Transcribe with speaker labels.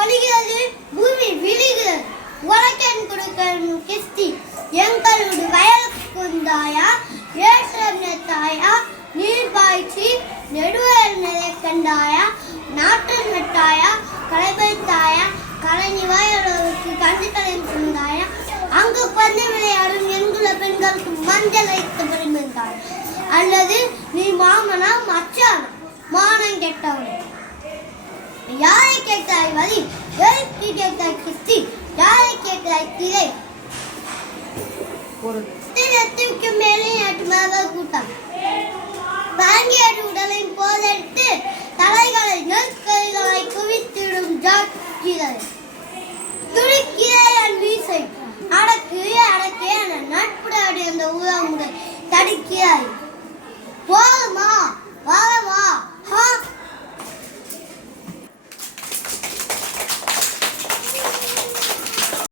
Speaker 1: பொழிகிறது பூமி விழுகிறது. உலகன் கொடுக்கும் கிஸ்தி எங்களோட வயலுக்கு குந்தாயா ஏற்றம் நெத்தாயா நீர் பாய்ச்சி நெடுவர் நிலை கண்டாயா நாட்டு நட்டாயா தாயா கலைஞி வாயளவுக்கு கண்டு கலையும் அங்கு பந்து விளையாடும் எங்குள்ள பெண்களுக்கு மஞ்சள் வைத்து பரிமிழ்ந்தாய் அல்லது நீ மாமனா மச்சான் மானம் கெட்டவனே. யார் கேட்கிறாய் வழி எதற்கு கேட்கிறாய் கிறிஸ்தி. யாரை கேட்கிறாய் திரை
Speaker 2: ஒரு
Speaker 1: தினத்திற்கு மேலே நாட்டு கூட்டம். வாங்கியது உடலையும் போதெடுத்து தலைகளை நெற்கைகளை குவித்திடும் ஜாக்கிரை துடிக்கிறாய் அன் வீசை அடக்கு அடக்கே அந்த நட்புடைய அந்த உறவுமுறை தடுக்கிறாய்.